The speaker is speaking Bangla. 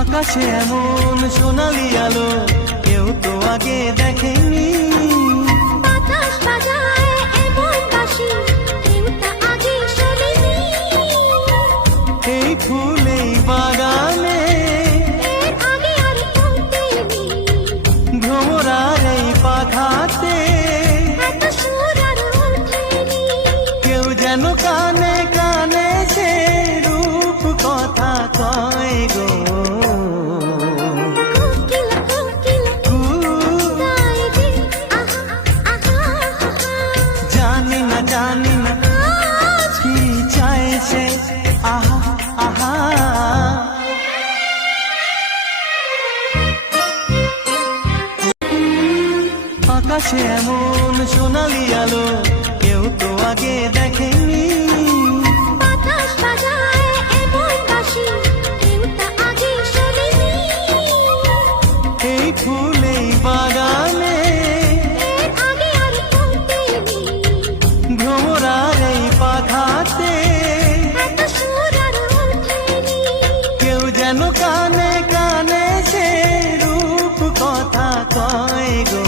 আকাশে এমন সোনালি আলো কেউ তো আগে দেখেনি। বাতাস বাজায় এমন বাঁশি কেউ তা আগে শোনেনি। এই ফুল এই বাগানে এর আগে আর ফুটেনি। ভ্রমরার এই পাখাতে এত সুর আর ওঠেনি। কেউ যেন কানে কানে সে রূপ কথা কয় গো। কোকিলা কোকিলা গায় যে আহা আহা আহা। জানি না কি চায় সে আহা আহা। আকাশে এমন সোনালি আলো কেউ তো আগে দেখেনি। বাতাস বাজায় এমন বাঁশি কেউ তা আগে শোনেনি। এই ফুল এই বাগানে এর আগে আর ফুটেনি। ভ্রমরার এই পাখাতে এত সুর আর ওঠেনি। কেউ যেন কানে কানে সে রূপ কথা কয় গো।